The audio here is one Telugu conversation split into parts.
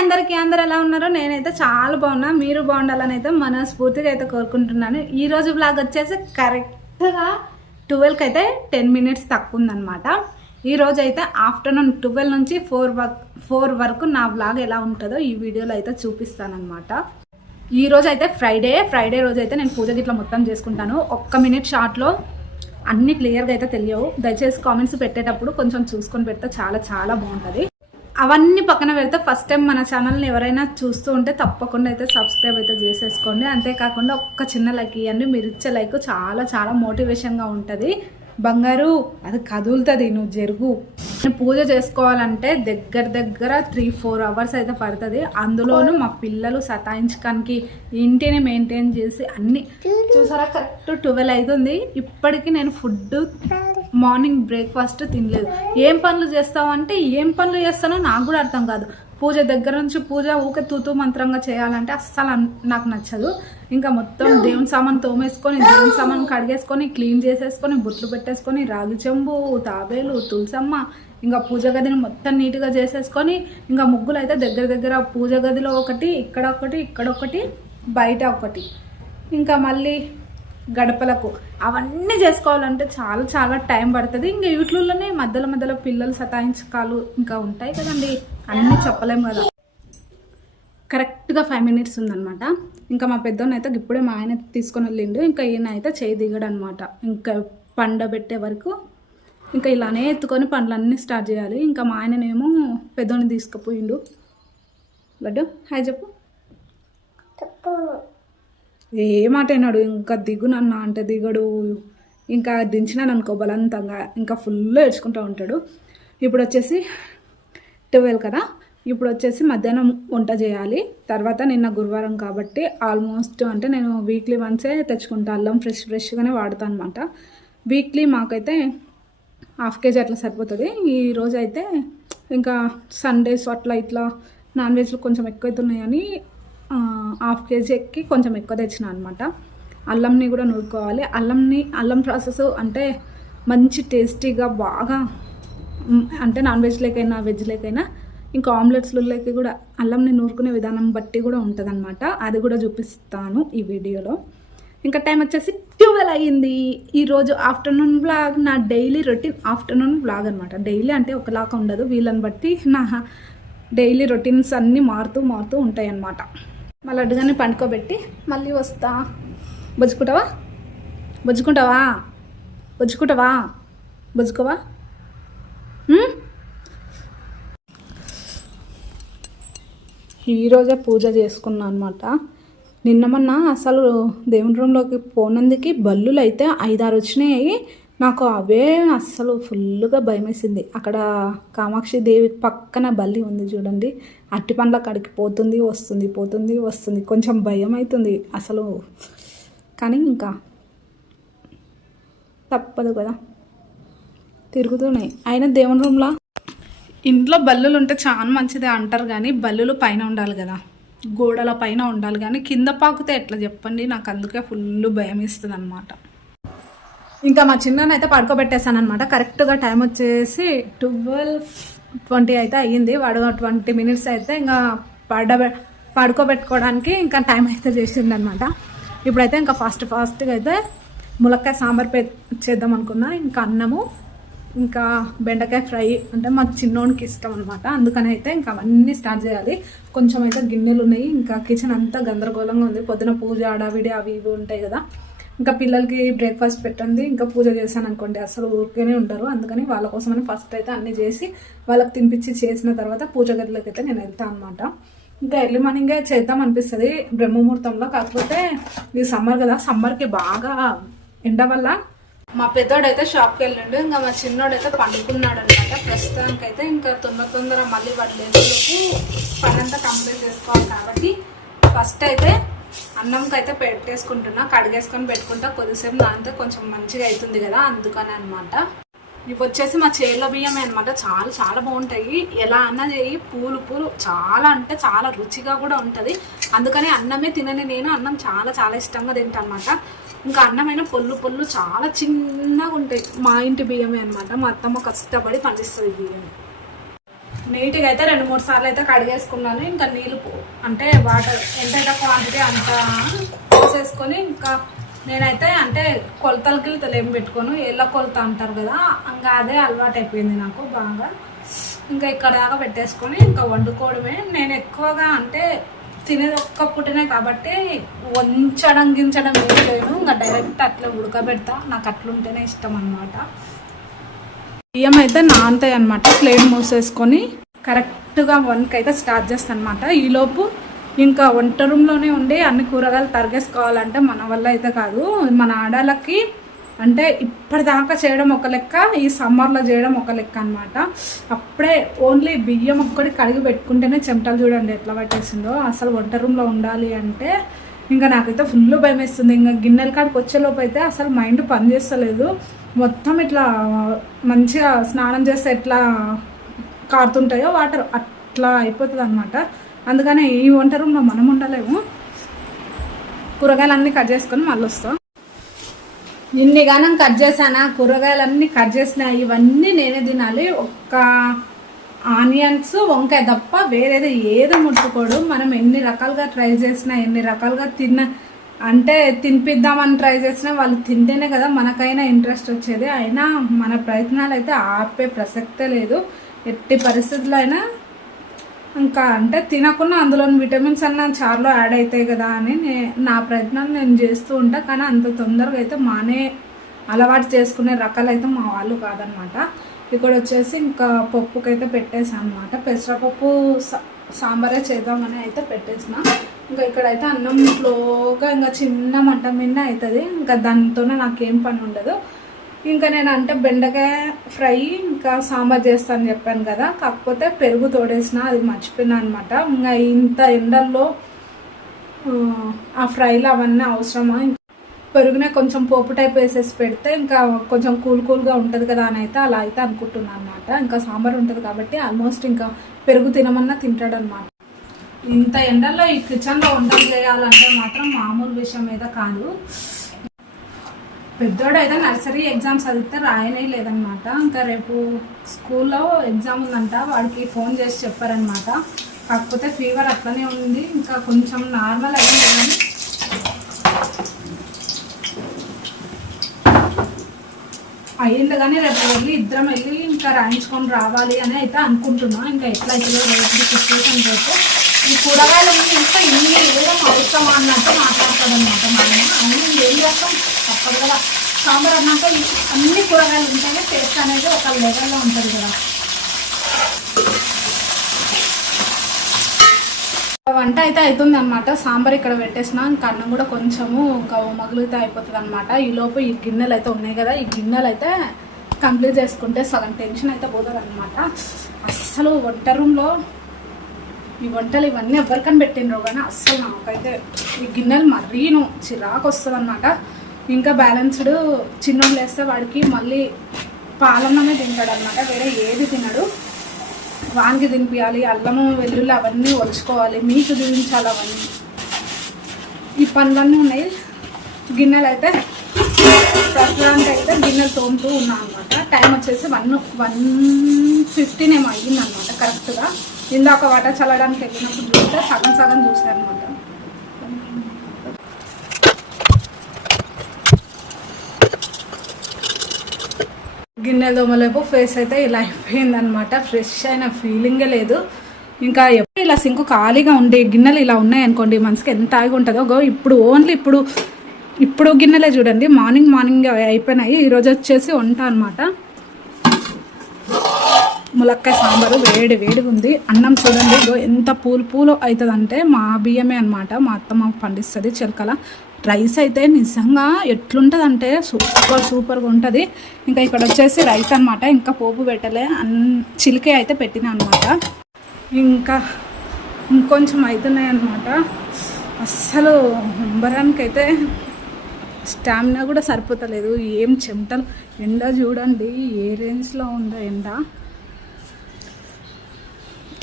అందరికీ అందరు ఎలా ఉన్నారో నేనైతే చాలా బాగున్నా. మీరు బాగుండాలని అయితే మనస్ఫూర్తిగా అయితే కోరుకుంటున్నాను. ఈరోజు బ్లాగ్ వచ్చేసి కరెక్ట్గా ట్వెల్వ్కి అయితే టెన్ మినిట్స్ తక్కువ ఉందన్నమాట. ఈరోజు అయితే ఆఫ్టర్నూన్ ట్వెల్వ్ నుంచి ఫోర్ వర్క్ ఫోర్ వరకు నా బ్లాగ్ ఎలా ఉంటుందో ఈ వీడియోలో అయితే చూపిస్తానమాట ఈ రోజు అయితే ఫ్రైడే ఫ్రైడే రోజు అయితే నేను పూజ గిట్ల మొత్తం చేసుకుంటాను. ఒక్క మినిట్ షార్ట్లో అన్ని క్లియర్గా అయితే తెలియవు. దయచేసి కామెంట్స్ పెట్టేటప్పుడు కొంచెం చూసుకొని పెడితే చాలా చాలా బాగుంటుంది. అవన్నీ పక్కన పెడితే ఫస్ట్ టైం మన ఛానల్ని ఎవరైనా చూస్తూ ఉంటే తప్పకుండా అయితే సబ్స్క్రైబ్ అయితే చేసేసుకోండి. అంతేకాకుండా ఒక్క చిన్న లైక్ ఇవ్వండి మీరు ఇచ్చే లైక్ చాలా చాలా మోటివేషన్గా ఉంటుంది. బంగారు అది కదులుతుంది నువ్వు జరుగు. నేను పూజ చేసుకోవాలంటే దగ్గర దగ్గర త్రీ ఫోర్ అవర్స్ అయితే పడుతుంది. అందులోనూ మా పిల్లలు సతాయించడానికి ఇంటిని మెయింటైన్ చేసి అన్ని చూసారా? కరెక్ట్ ట్వెల్వ్ అవుతుంది ఇప్పటికీ నేను ఫుడ్ మార్నింగ్ బ్రేక్ఫాస్ట్ తినలేదు. ఏం పనులు చేస్తావు అంటే ఏం పనులు చేస్తానో నాకు కూడా అర్థం కాదు. పూజ దగ్గర నుంచి పూజ ఊకే తూతూ మంత్రంగా చేయాలంటే అస్సలు నాకు నచ్చదు. ఇంకా మొత్తం దేవుని సామాన్ తోమేసుకొని దేవుని సామాన్ కడిగేసుకొని క్లీన్ చేసేసుకొని బుట్లు పెట్టేసుకొని రాగి చెంబు తాబేలు తులసమ్మ ఇంకా పూజ గదిని మొత్తం నీట్గా చేసేసుకొని ఇంకా ముగ్గులు అయితే దగ్గర దగ్గర పూజ గదిలో ఒకటి ఇక్కడ ఒకటి ఇక్కడ ఒకటి బయట ఒకటి. ఇంకా మళ్ళీ గడపలకు. అవన్నీ చేసుకోవాలంటే చాలా చాలా టైం పడుతుంది. ఇంకా వీటిలోనే మధ్యలో మధ్యలో పిల్లలు సతాయించకాలు ఇంకా ఉంటాయి కదండి. అన్నీ చెప్పలేము కదా. కరెక్ట్గా ఫైవ్ మినిట్స్ ఉందన్నమాట. ఇంకా మా పెద్దోని అయితే ఇప్పుడే మా ఆయన తీసుకొని వెళ్ళిండు. ఇంకా ఈయన అయితే చేయి దిగడు అనమాట ఇంకా పండబెట్టే వరకు ఇంకా ఇలానే ఎత్తుకొని పనులన్నీ స్టార్ట్ చేయాలి. ఇంకా మా ఆయననేమో పెద్దోని తీసుకుపోయిండు. లడ్డు హాయ్ చెప్పు. ఏ మాట అయినాడు ఇంకా దిగు నన్న అంటే దిగడు. ఇంకా దించినాను అనుకో బలంతంగా ఇంకా ఫుల్ ఏడ్చుకుంటూ ఉంటాడు. ఇప్పుడు వచ్చేసి ట్వెల్వ్ కదా? ఇప్పుడు వచ్చేసి మధ్యాహ్నం వంట చేయాలి. తర్వాత నిన్న గురువారం కాబట్టి ఆల్మోస్ట్ అంటే నేను వీక్లీ వన్సే తెచ్చుకుంటా. అల్లం ఫ్రెష్ ఫ్రెష్గానే వాడతాను అనమాట వీక్లీ మాకైతే హాఫ్ కేజీ అట్లా సరిపోతుంది. ఈరోజు అయితే ఇంకా సండేస్ అట్లా ఇట్లా నాన్ వెజ్లు కొంచెం ఎక్కువ అవుతున్నాయని హాఫ్ కేజీ ఎక్కి కొంచెం ఎక్కువ తెచ్చిన అనమాట అల్లంని కూడా నూరుకోవాలి. అల్లంని అల్లం ప్రాసెస్ అంటే మంచి టేస్టీగా బాగా అంటే నాన్ వెజ్ లేకైనా వెజ్ లేకైనా ఇంకా ఆమ్లెట్స్లోకి కూడా అల్లంని నూరుకునే విధానం బట్టి కూడా ఉంటుంది అది కూడా చూపిస్తాను ఈ వీడియోలో. ఇంకా టైం వచ్చేసి ట్వెల్వ్ అయ్యింది. ఈరోజు ఆఫ్టర్నూన్ బ్లాగ్ నా డైలీ రొటీన్ ఆఫ్టర్నూన్ బ్లాగ్ అనమాట డైలీ అంటే ఒకలాగా ఉండదు. వీళ్ళని బట్టి నా డైలీ రొటీన్స్ అన్నీ మారుతూ మారుతూ ఉంటాయి అన్నమాట మళ్ళీ అడ్డుగానే పండుకోబెట్టి మళ్ళీ వస్తా. బుజ్జుకుంటావా బుజ్జుకుంటావా బుజ్జుకుంటావా బుజ్జుకోవా ఈరోజే పూజ చేసుకున్నా అనమాట నిన్న మొన్న అసలు దేవుని రూమ్లోకి పోనందుకు బల్లులు అయితే ఐదారు వచ్చినాయి నాకు అవే అస్సలు ఫుల్గా భయమేసింది. అక్కడ కామాక్షి దేవి పక్కన బల్లి ఉంది చూడండి. అట్టి పండ్ల కాడికి పోతుంది వస్తుంది పోతుంది వస్తుంది. కొంచెం భయం అవుతుంది అసలు. కానీ ఇంకా తప్పదు కదా. తిరుగుతున్నాయి. అయినా దేవుని రూమ్లో ఇంట్లో బల్లులు ఉంటే చాలా మంచిదే అంటారు కానీ బల్లులు పైన ఉండాలి కదా. గోడల పైన ఉండాలి కానీ కింద పాకుతే ఎట్లా చెప్పండి? నాకు అందుకే ఫుల్ భయం ఇస్తుంది అనమాట ఇంకా మా చిన్నని అయితే పడుకోబెట్టేశాను అనమాట కరెక్ట్గా టైం వచ్చేసి ట్వెల్వ్ ట్వంటీ అయితే అయ్యింది. వాడు ట్వంటీ మినిట్స్ అయితే ఇంకా పడబె పడుకోబెట్టుకోవడానికి ఇంకా టైం అయితే చేసింది అనమాట ఇప్పుడైతే ఇంకా ఫాస్ట్ ఫాస్ట్గా అయితే ములక్కాయ సాంబార్ పే చేద్దాం అనుకున్నా. ఇంకా అన్నము ఇంకా బెండకాయ ఫ్రై అంటే మా చిన్నోడికి ఇష్టం అనమాట అందుకని అయితే ఇంకా అవన్నీ స్టార్ట్ చేయాలి. కొంచెం అయితే గిన్నెలు ఉన్నాయి ఇంకా కిచెన్ అంతా గందరగోళంగా ఉంది. పొద్దున పూజ ఆడావిడి అవి ఇవి ఉంటాయి కదా. ఇంకా పిల్లలకి బ్రేక్ఫాస్ట్ పెట్టండి ఇంకా పూజ చేశాను అనుకోండి అసలు ఊరికేనే ఉండరు. అందుకని వాళ్ళ కోసమని ఫస్ట్ అయితే అన్నీ చేసి వాళ్ళకి తినిపించి చేసిన తర్వాత పూజ గదిలోకి అయితే నేను వెళ్తాను అనమాట ఇంకా ఎర్లీ మార్నింగే చేద్దాం అనిపిస్తుంది బ్రహ్మముహూర్తంలో. కాకపోతే ఇది సమ్మర్ కదా సమ్మర్కి బాగా ఎండ వల్ల మా పెద్దోడైతే షాప్కి వెళ్ళిండు. ఇంకా మా చిన్నోడైతే పండుకున్నాడు అనమాట ప్రస్తుతానికి అయితే ఇంకా తొందర తొందర మళ్ళీ వాడు పని అంతా కంప్లీట్ చేసుకోవాలి కాబట్టి ఫస్ట్ అయితే అన్నంకి అయితే పెట్టేసుకుంటున్నా కడిగేసుకొని పెట్టుకుంటా. కొద్దిసేపు నానితే కొంచెం మంచిగా అవుతుంది కదా అందుకని అనమాట ఇవి వచ్చేసి మా చేలో బియ్యమే అనమాట చాలా చాలా బాగుంటాయి. ఎలా అన్నా చేయి పూలు పూలు చాలా అంటే చాలా రుచిగా కూడా ఉంటుంది. అందుకని అన్నమే తినని నేను. అన్నం చాలా చాలా ఇష్టంగా తింటాను అనమాట ఇంకా అన్నమైన పొల్లు పొల్లు చాలా చిన్నగా ఉంటాయి మా ఇంటి బియ్యమే అనమాట మా అత్తమ్మ కష్టపడి పండిస్తుంది బియ్యం నీట్గా అయితే రెండు మూడు సార్లు అయితే కడిగేసుకున్నాను. ఇంకా నీళ్ళు అంటే వాటర్ ఎంతైతే క్వాంటిటీ అంత పోసేసుకొని ఇంకా నేనైతే అంటే కొలతలు గిలతలు ఏం పెట్టుకోను. ఎల్ల కొలత అంటారు కదా ఇంకా అదే అలవాటు అయిపోయింది నాకు బాగా. ఇంకా ఇక్కడ దాకా పెట్టేసుకొని ఇంకా వండుకోవడమే. నేను ఎక్కువగా అంటే తినేది ఒక్క పుట్టినే కాబట్టి వంచడం గించడం ఏం లేదు ఇంకా డైరెక్ట్ అట్లా ఉడకబెడతా. నాకు అట్లుంటేనే ఇష్టం అనమాట బియ్యం అయితే నాంతాయి అనమాట ప్లేట్ మూసేసుకొని కరెక్ట్గా వన్కి అయితే స్టార్ట్ చేస్తాను అనమాట ఈలోపు ఇంకా వంట రూమ్లోనే ఉండి అన్ని కూరగాయలు తరిగేసుకోవాలంటే మన వల్ల అయితే కాదు. మన ఆడాలకి అంటే ఇప్పటిదాకా చేయడం ఒక లెక్క ఈ సమ్మర్లో చేయడం ఒక లెక్క అనమాట అప్పుడే ఓన్లీ బియ్యం ఒక్కటి కడిగి పెట్టుకుంటేనే చెమటలు చూడండి ఎట్లా పట్టేసిందో. అసలు వంట రూమ్లో ఉండాలి అంటే ఇంకా నాకైతే ఫుల్ భయం వేస్తుంది ఇంకా గిన్నెల కాడికి వచ్చేలోపు అయితే అసలు మైండ్ పనిచేస్తలేదు. మొత్తం ఇట్లా మంచిగా స్నానం చేస్తే ఎట్లా కారుతుంటాయో వాటర్ అట్లా అయిపోతుంది అనమాట అందుకనే ఈ వంట రూమ్లో మనం ఉండలేము. కూరగాయలన్నీ కట్ చేసుకొని మళ్ళీ వస్తాం. ఇన్ని గానం కట్ చేశానా? కూరగాయలన్నీ కట్ చేసిన ఇవన్నీ నేనే తినాలి. ఒక్క ఆనియన్స్ వంకాయ తప్ప వేరేది ఏదో ముట్టుకోడు. మనం ఎన్ని రకాలుగా ట్రై చేసినా ఎన్ని రకాలుగా తిన్న అంటే తినిపిద్దామని ట్రై చేసినా వాళ్ళు తింటేనే కదా మనకైనా ఇంట్రెస్ట్ వచ్చేది. అయినా మన ప్రయత్నాలు అయితే ఆపే ప్రసక్తే లేదు. ఎట్టి పరిస్థితుల్లో అయినా ఇంకా అంటే తినకుండా అందులోని విటమిన్స్ అన్న చార్లో యాడ్ అవుతాయి కదా అని నా ప్రయత్నాలు నేను చేస్తూ ఉంటా. కానీ అంత తొందరగా అయితే మానే అలవాటు చేసుకునే రకాలు అయితే మా వాళ్ళు కాదనమాట. ఇక్కడ వచ్చేసి ఇంకా పప్పుకైతే పెట్టేసాను అనమాట పెసరపప్పు సా- సాంబారే చేద్దామని అయితే పెట్టేసిన. ఇంకా ఇక్కడైతే అన్నం స్లోగా ఇంకా చిన్న మంట మీద అవుతుంది ఇంకా దానితోనే నాకేం పని ఉండదు. ఇంకా నేను అంటే బెండకాయ ఫ్రై ఇంకా సాంబార్ చేస్తాను చెప్పాను కదా. కాకపోతే పెరుగు తోడేసిన అది మర్చిపోయినా అనమాట. ఇంకా ఇంత ఎండల్లో ఆ, ఆ ఫ్రైలు అవన్నీ అవసరమా? పెరుగునే కొంచెం పోపు టైప్ వేసేసి పెడితే ఇంకా కొంచెం కూల్ కూల్గా ఉంటుంది కదా అని అయితే అలా అయితే అనుకుంటున్నాను అనమాట ఇంకా సాంబార్ ఉంటుంది కాబట్టి ఆల్మోస్ట్ ఇంకా పెరుగు తినమన్నా తింటాడు అనమాట ఇంత ఎండల్లో ఈ కిచెన్లో వంటలు చేయాలంటే మాత్రం మామూలు విషయం మీద కాదు. పెద్దోడు అయితే నర్సరీ ఎగ్జామ్స్ చదివితే రాయనే లేదనమాట ఇంకా రేపు స్కూల్లో ఎగ్జామ్ ఉందంట వాడికి ఫోన్ చేసి చెప్పారనమాట కాకపోతే ఫీవర్ అట్లనే ఉంది ఇంకా కొంచెం నార్మల్ అయింది కానీ అయ్యింది కానీ రేపు వెళ్ళి ఇద్దరం వెళ్ళి ఇంకా రాయించుకొని రావాలి అని అయితే అనుకుంటున్నా. ఇంకా ఎట్లా అవుతుందో రేపు సిచ్యువేషన్ రేపు. ఈ కూరగాయలు ఇంకా ఇన్ని ఏదో అవసరమా అన్నట్టు మాట్లాడతాడు అనమాట మా ఆయన అన్నీ ఏం చేస్తాం? తప్పదు కదా. సాంబార్ అన్నాక అన్ని కూరగాయలు ఉంటేనే టేస్ట్ అనేది ఒక లెవెల్లో ఉంటుంది కదా. వంట అయితే అవుతుంది అనమాట సాంబార్ ఇక్కడ పెట్టేసిన ఇంకా అన్నం కూడా కొంచెము ఇంకా మగులుతే అయిపోతుంది అనమాట ఈలోపు ఈ గిన్నెలు అయితే ఉన్నాయి కదా ఈ గిన్నెలు అయితే కంప్లీట్ చేసుకుంటే సగం టెన్షన్ అయితే పోతుంది అనమాట అస్సలు వంట రూమ్లో ఈ వంటలు ఇవన్నీ ఎవరికని పెట్టినరు కానీ అస్సలు నాకైతే ఈ గిన్నెలు మరీను చిరాకు వస్తుంది అనమాట ఇంకా బ్యాలెన్స్డ్ చిన్నోళ్ళు వేస్తే వాడికి మళ్ళీ పాలన్నమే తింటాడు అనమాట వేరే ఏది తినడు. వానికి తినిపించాలి అల్లము వెల్లుల్లి అవన్నీ ఒలుచుకోవాలి మీకు చూపించాలి అవన్నీ. ఈ పనులన్నీ ఉన్నాయి. గిన్నెలు అయితే ప్రస్తుతానికి అయితే గిన్నెలు తోముతూ ఉన్నాం అనమాట టైం వచ్చేసి వన్ వన్ ఫిఫ్టీన్ ఏమో అయ్యిందనమాట కరెక్ట్గా. ఇందాక వాట చల్లడానికి వెళ్ళినప్పుడు చూస్తే సగం సగం చూసాను అనమాట గిన్నెల దోమలేపు ఫేస్ అయితే ఇలా అయిపోయిందనమాట ఫ్రెష్ అయిన ఫీలింగే లేదు. ఇంకా ఎప్పుడు ఇలా సింకు ఖాళీగా ఉండే గిన్నెలు ఇలా ఉన్నాయి అనుకోండి మనసుకి ఎంత ఆగి ఉంటుందో. గో ఇప్పుడు ఓన్లీ ఇప్పుడు ఇప్పుడు గిన్నెలే చూడండి. మార్నింగ్ మార్నింగ్ అయిపోయినాయి. ఈరోజు వచ్చేసి వంట అనమాట ములక్కాయ సాంబారు వేడి వేడిగా ఉంది. అన్నం చూడండి. ఎంత పూలు పూలు అవుతుంది అంటే మా బియ్యమే అనమాట మా అత్తమ్మ పండిస్తుంది చిలకల. రైస్ అయితే నిజంగా ఎట్లుంటుంది అంటే సూపర్ సూపర్గా ఉంటుంది. ఇంకా ఇక్కడ వచ్చేసి రైస్ అనమాట ఇంకా పోపు పెట్టలే. అన్ చిలికే అయితే పెట్టిన అనమాట ఇంకా ఇంకొంచెం అవుతున్నాయి అనమాట అస్సలు ఉంబరానికి అయితే స్టామినా కూడా సరిపోతలేదు. ఏం చెమటలు. ఎండ చూడండి. ఏ రేంజ్లో ఉందో ఎండ.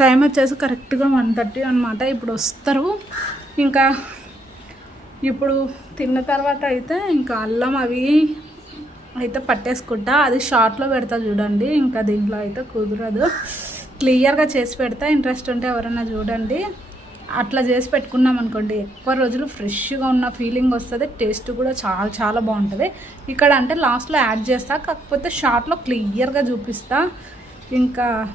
టైం వచ్చేసి కరెక్ట్గా వన్ థర్టీ అనమాట ఇప్పుడు వస్తారు. ఇంకా ఇప్పుడు తిన్న తర్వాత అయితే ఇంకా అల్లం అవి అయితే పట్టేసుకుంటా. అది షార్ట్లో పెడతా చూడండి. ఇంకా దీంట్లో అయితే కుదరదు. క్లియర్గా చేసి పెడతా. ఇంట్రెస్ట్ ఉంటే ఎవరైనా చూడండి. అట్లా చేసి పెట్టుకున్నాం అనుకోండి ఎక్కువ రోజులు ఫ్రెష్గా ఉన్న ఫీలింగ్ వస్తుంది. టేస్ట్ కూడా చాలా చాలా బాగుంటుంది. ఇక్కడ అంటే లాస్ట్లో యాడ్ చేస్తా. కాకపోతే షార్ట్లో క్లియర్గా చూపిస్తా. ఇంకా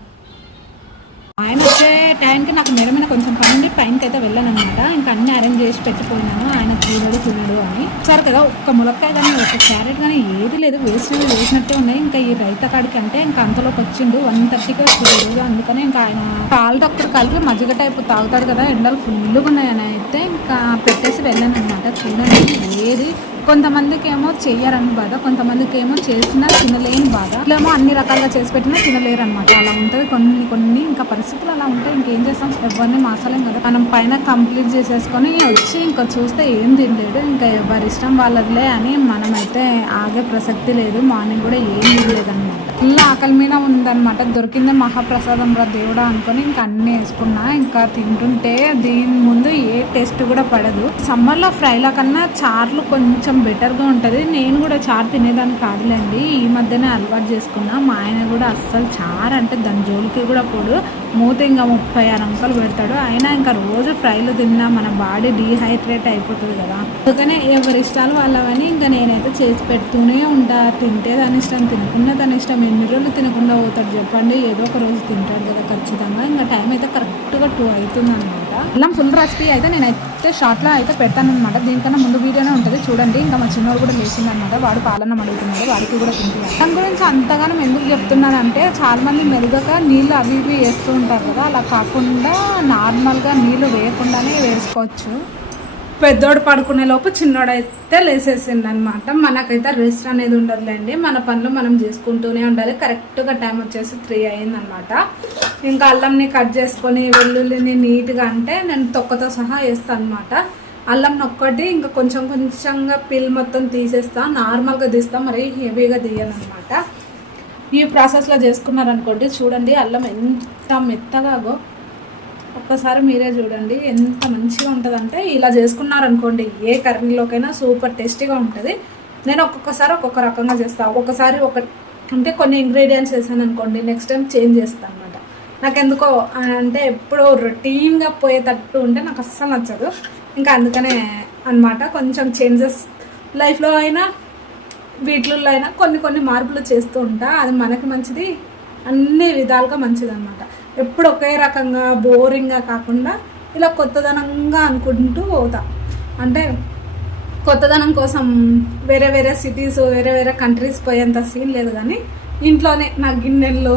ఆయన వచ్చే టైంకి నాకు మెరమైన కొంచెం పని ఉండి పైనకి అయితే వెళ్ళాను అనమాట ఇంకా అన్ని అరేంజ్ చేసి పెట్టిపోయినాను. ఆయన చూడడు చూడడు అని. సరే కదా ఒక్క ములక్కాయ కానీ ఒక క్యారెట్ కానీ ఏది లేదు. వేసినవి వేసినట్టే ఉన్నాయి. ఇంకా ఈ రైత కాడికి అంటే ఇంకా అంతలోకి వచ్చిండు. వన్ థర్టీకి వచ్చాడు అందుకని ఇంకా ఆయన పాలు డాక్టర్ కలిపి మజ్జిగ టైపు తాగుతాడు కదా. ఎండలు ఫుల్గా ఉన్నాయని అయితే ఇంకా పెట్టేసి వెళ్ళాను అనమాట చూడండి ఏది కొంతమందికి ఏమో చెయ్యరని బాధ కొంతమందికి ఏమో చేసినా తినలేని బాధ. ఇట్లేమో అన్ని రకాలుగా చేసి పెట్టినా తినలేరు అనమాట అలా ఉంటుంది. కొన్ని కొన్ని ఇంకా పరిస్థితులు అలా ఉంటాయి. ఇంకేం చేస్తాం? ఎవరిని మాసలేం కదా. మనం పైన కంప్లీట్ చేసేసుకొని వచ్చి ఇంకా చూస్తే ఏం తినలేడు. ఇంకా ఎవరి ఇష్టం వాళ్ళదిలే అని మనమైతే ఆగే ప్రసక్తి లేదు. మార్నింగ్ కూడా ఏం తినలేదన్నమాట. ఫుల్ ఆకలి మీద ఉందన్నమాట. దొరికిందే మహాప్రసాదం రా దేవుడా అనుకొని ఇంకా అన్నీ వేసుకున్నా ఇంకా తింటుంటే దీని ముందు ఏ టేస్ట్ కూడా పడదు. సమ్మర్లో ఫ్రైల కన్నా చార్లు కొంచెం బెటర్గా ఉంటుంది. నేను కూడా చారు తినేదాన్ని కాదులేండి. ఈ మధ్యనే అలవాటు చేసుకున్నా. మా ఆయన కూడా అస్సలు చారు అంటే దాని జోలికి కూడా పోడు. మూత ఇంకా ముప్పై ఆరు అంకలు పెడతాడు. అయినా ఇంకా రోజు ఫ్రైలు తిన్నా మన బాడీ డీహైడ్రేట్ అయిపోతుంది కదా. అందుకనే ఎవరి ఇష్టాలు వాళ్ళవని ఇంకా నేనైతే చేసి పెడుతూనే ఉంటా. తింటే దాని ఇష్టం తినకుండా దాని ఇష్టం ఎన్ని రోజులు తినకుండా పోతాడు చెప్పండి. ఏదో ఒక రోజు తింటాడు కదా ఖచ్చితంగా. ఇంకా టైం అయితే కరెక్ట్గా టూ అవుతుంది అనమాట అల్లం ఫుల్ రెసిపీ అయితే నేనైతే షార్ట్లో అయితే పెడతానమాట దీనికన్నా ముందు వీడియోనే ఉంటుంది చూడండి. ఇంకా మా చిన్నోడు కూడా లేచిందనమాట వాడు పాలన అడుగుతున్నాడు. వాడికి కూడా తింటున్నాడు. దాని గురించి అంతగానం ఎందుకు చెప్తున్నానంటే చాలా మంది మెరుగక నీళ్ళు అవి ఇవి వేస్తూ ఉంటారు కదా అలా కాకుండా నార్మల్గా నీళ్ళు వేయకుండానే వేసుకోవచ్చు. పెద్దోడు పడుకునే లోపు చిన్నోడైతే లేసేసింది అనమాట మనకైతే రెస్ట్ అనేది ఉండదులేండి. మన పనులు మనం చేసుకుంటూనే ఉండాలి. కరెక్ట్గా టైం వచ్చేసి త్రీ అయిందనమాట ఇంకా అల్లంని కట్ చేసుకొని వెల్లుల్లిని నీట్గా అంటే నేను తొక్కతో సహా వేస్తాను అనమాట అల్లం ఒక్కటి ఇంకా కొంచెం కొంచెంగా పిల్ మొత్తం తీసేస్తా. నార్మల్గా తీస్తా మరి హెవీగా తీయను అనమాట ఈ ప్రాసెస్లో చేసుకున్నారనుకోండి చూడండి అల్లం ఎంత మెత్తగాగో ఒక్కసారి మీరే చూడండి ఎంత మంచిగా ఉంటుందంటే ఇలా చేసుకున్నారనుకోండి ఏ కర్రీలోకైనా సూపర్ టేస్టీగా ఉంటుంది. నేను ఒక్కొక్కసారి ఒక్కొక్క రకంగా చేస్తాను ఒక్కొక్కసారి ఒక అంటే కొన్ని ఇంగ్రీడియంట్స్ వేసాను అనుకోండి నెక్స్ట్ టైం చేంజ్ చేస్తాను అనమాట నాకు ఎందుకో అంటే ఎప్పుడో రొటీన్గా పోయేటట్టు ఉంటే నాకు అస్సలు నచ్చదు. ఇంకా అందుకనే అనమాట కొంచెం చేంజెస్ లైఫ్లో అయినా వీటిల్లో అయినా కొన్ని కొన్ని మార్పులు చేస్తూ ఉంటా. అది మనకి మంచిది అన్ని విధాలుగా మంచిది అనమాట ఎప్పుడు ఒకే రకంగా బోరింగ్గా కాకుండా ఇలా కొత్తదనంగా అనుకుంటూ పోతా. అంటే కొత్తదనం కోసం వేరే వేరే సిటీస్ వేరే వేరే కంట్రీస్ పోయేంత సీన్ లేదు కానీ ఇంట్లోనే నా గిన్నెల్లో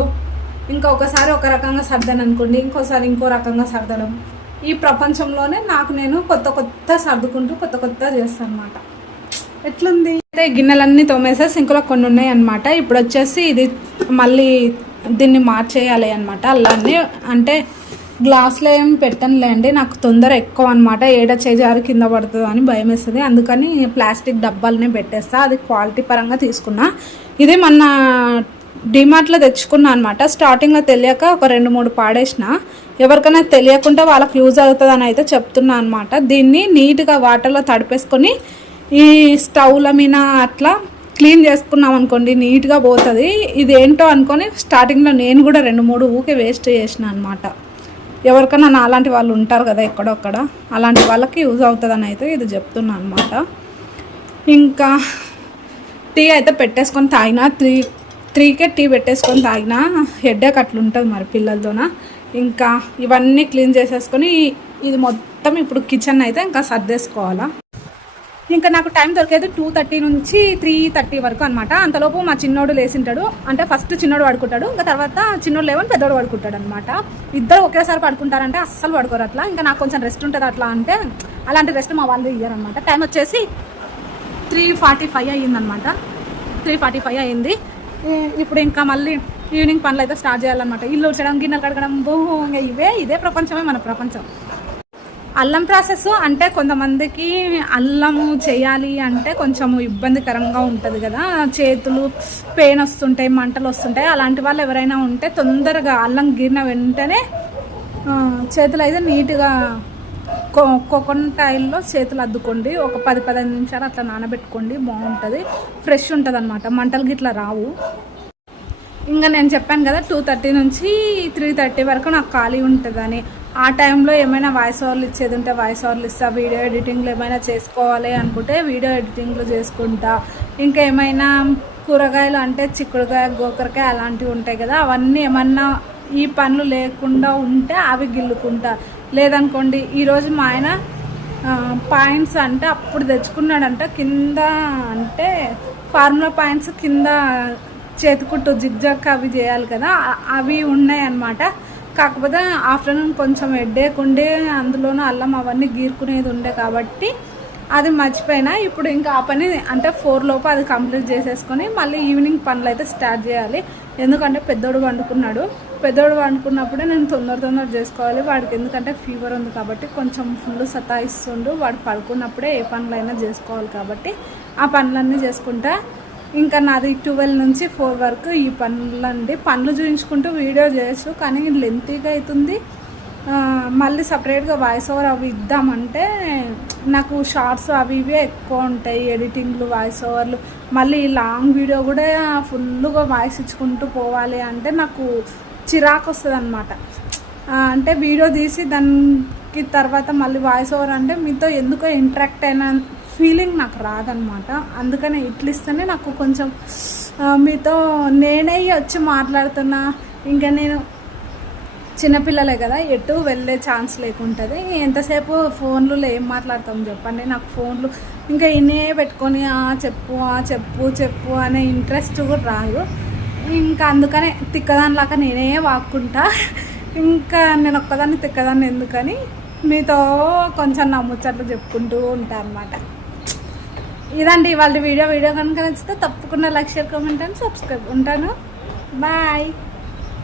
ఇంకా ఒకసారి ఒక రకంగా సర్దాను అనుకోండి ఇంకోసారి ఇంకో రకంగా సర్దడం. ఈ ప్రపంచంలోనే నాకు నేను కొత్త కొత్త సర్దుకుంటూ కొత్త కొత్త చేస్తాను అనమాట ఎట్లుంది? అయితే గిన్నెలన్నీ తోమేసా సింకులో కొన్ని ఉన్నాయి అనమాట ఇప్పుడు వచ్చేసి ఇది మళ్ళీ దీన్ని మార్చేయాలి అనమాట అల్లాన్ని అంటే గ్లాస్లో ఏం పెట్టనులేండి నాకు తొందర ఎక్కువ అనమాట ఏడ చేజారు కింద పడుతుందో అని భయం వేస్తుంది అందుకని ప్లాస్టిక్ డబ్బాలనే పెట్టేస్తా. అది క్వాలిటీ పరంగా తీసుకున్నా. ఇది మొన్న డిమార్ట్లో తెచ్చుకున్నా అనమాట స్టార్టింగ్లో తెలియక ఒక రెండు మూడు పాడేసిన. ఎవరికైనా తెలియకుండా వాళ్ళకి యూజ్ అవుతుందని అయితే చెప్తున్నా అనమాట దీన్ని నీట్గా వాటర్లో తడిపేసుకొని ఈ స్టవ్ల మీద అట్లా క్లీన్ చేసుకున్నాం అనుకోండి నీట్గా పోతుంది. ఇదేంటో అనుకొని స్టార్టింగ్లో నేను కూడా రెండు మూడు ఊకే వేస్ట్ చేసిన అనమాట ఎవరికైనా నా అలాంటి వాళ్ళు ఉంటారు కదా ఎక్కడొక్కడ అలాంటి వాళ్ళకి యూజ్ అవుతుందని అయితే ఇది చెప్తున్నా అనమాట ఇంకా టీ అయితే పెట్టేసుకొని తాగినా త్రీ త్రీకే టీ పెట్టేసుకొని తాగినా హెడ్ఏక్ అట్లుంటుంది మరి పిల్లలతోన. ఇంకా ఇవన్నీ క్లీన్ చేసేసుకొని ఇది మొత్తం ఇప్పుడు కిచెన్ అయితే ఇంకా సర్దేసుకోవాలా. ఇంకా నాకు టైం దొరికేది టూ థర్టీ నుంచి త్రీ థర్టీ వరకు అనమాట అంతలోపు మా చిన్నోడు లేచింటాడు. అంటే ఫస్ట్ చిన్నోడు పడుకుంటాడు. ఇంకా తర్వాత చిన్నోడు లేవని పెద్దోడు పడుకుంటాడు అనమాట ఇద్దరు ఒకేసారి పడుకుంటారంటే అస్సలు పడుకోరు అట్లా. ఇంకా నాకు కొంచెం రెస్ట్ ఉంటుంది అట్లా అంటే అలాంటి రెస్ట్ మా వాళ్ళు ఇయ్యారనమాట టైం వచ్చేసి త్రీ ఫార్టీ ఫైవ్ అయ్యిందనమాట త్రీ ఫార్టీ ఫైవ్ అయ్యింది ఇప్పుడు ఇంకా మళ్ళీ ఈవినింగ్ పనులు అయితే స్టార్ట్ చేయాలన్నమాట. ఇల్లు ఉడ్చడం గిన్నెలు కడగడం ఇంకా ఇవే ఇదే ప్రపంచమే మన ప్రపంచం. అల్లం ప్రాసెస్ అంటే కొంతమందికి అల్లము చేయాలి అంటే కొంచెం ఇబ్బందికరంగా ఉంటుంది కదా. చేతులు పెయిన్ వస్తుంటాయి మంటలు వస్తుంటాయి. అలాంటి వాళ్ళు ఎవరైనా ఉంటే తొందరగా అల్లం గిరిన వెంటనే చేతులు అయితే నీట్గా కో కోకోనట్ ఆయిల్లో చేతులు అద్దుకోండి. ఒక పది పదిహేను నిమిషాలు అట్లా నానబెట్టుకోండి బాగుంటుంది. ఫ్రెష్ ఉంటుంది అనమాట మంటలు గిట్లా రావు. ఇంకా నేను చెప్పాను కదా టూ థర్టీ నుంచి త్రీ థర్టీ వరకు నాకు ఖాళీ ఉంటుందని. ఆ టైంలో ఏమైనా వాయిస్ ఓవర్లు ఇచ్చేది ఉంటే వాయిస్ ఓవర్లు ఇస్తా వీడియో ఎడిటింగ్లో ఏమైనా చేసుకోవాలి అనుకుంటే వీడియో ఎడిటింగ్లు చేసుకుంటా. ఇంకా ఏమైనా కూరగాయలు అంటే చిక్కుడుకాయ గోకరకాయ అలాంటివి ఉంటాయి కదా అవన్నీ ఏమన్నా ఈ పనులు లేకుండా ఉంటే అవి గిల్లుకుంటా. లేదనుకోండి ఈరోజు మా ఆయన పాయింట్స్ అంటే అప్పుడు తెచ్చుకున్నాడంట కింద అంటే ఫార్ములా పాయింట్స్ కింద చేతికుట్టు జిగ్జాగ్ అవి చేయాలి కదా అవి ఉన్నాయి అన్నమాట కాకపోతే ఆఫ్టర్నూన్ కొంచెం ఎడ్డేకుండే ఉండే అందులోనూ అల్లం అవన్నీ గీరుకునేది ఉండే కాబట్టి అది మర్చిపోయినా. ఇప్పుడు ఇంకా ఆ పని అంటే ఫోర్ లోపు అది కంప్లీట్ చేసేసుకొని మళ్ళీ ఈవినింగ్ పనులు అయితే స్టార్ట్ చేయాలి. ఎందుకంటే పెద్దోడు వండుకున్నాడు. పెద్దోడు వండుకున్నప్పుడే నేను తొందర తొందర చేసుకోవాలి. వాడికి ఎందుకంటే ఫీవర్ ఉంది కాబట్టి కొంచెం ఫుల్ సతాయిస్తుండు. వాడు పడుకున్నప్పుడే ఏ పనులైనా చేసుకోవాలి కాబట్టి ఆ పనులన్నీ చేసుకుంటా ఇంకా నాది ట్వెల్వ్ నుంచి ఫోర్ వరకు ఈ పనులండి. పనులు చూపించుకుంటూ వీడియో చేయొచ్చు కానీ లెంతీగా అవుతుంది మళ్ళీ సపరేట్గా వాయిస్ ఓవర్ అవి ఇద్దామంటే నాకు షార్ట్స్ అవి ఇవే ఎక్కువ ఉంటాయి ఎడిటింగ్లు వాయిస్ ఓవర్లు. మళ్ళీ లాంగ్ వీడియో కూడా ఫుల్గా వాయిస్ ఇచ్చుకుంటూ పోవాలి అంటే నాకు చిరాకు వస్తుంది అనమాట అంటే వీడియో తీసి దానికి తర్వాత మళ్ళీ వాయిస్ ఓవర్ అంటే మీతో ఎందుకో ఇంటరాక్ట్ అయిన ఫీలింగ్ నాకు రాదనమాట. అందుకనే ఇట్లిస్తేనే నాకు కొంచెం మీతో నేనే వచ్చి మాట్లాడుతున్నా. ఇంకా నేను చిన్నపిల్లలే కదా ఎటు వెళ్ళే ఛాన్స్ లేకుంటుంది. ఎంతసేపు ఫోన్లు ఏం మాట్లాడతాం చెప్పండి. నాకు ఫోన్లు ఇంకా ఇనే పెట్టుకొని "ఆ, చెప్పు ఆ, చెప్పు చెప్పు అనే ఇంట్రెస్ట్ కూడా రాదు. ఇంకా అందుకనే తిక్కదానిలాగా నేనే వాక్కుంటా. ఇంకా నేను ఒక్కదాన్ని తిక్కదాన్ని ఎందుకని మీతో కొంచెం నమ్ముచ్చట్లు చెప్పుకుంటూ ఉంటాను అనమాట ఇదండి వాళ్ళ వీడియో. వీడియో కనుక నచ్చితే తప్పకుండా లైక్ కామెంట్ అండ్ సబ్స్క్రైబ్ ఉంటాను. బాయ్.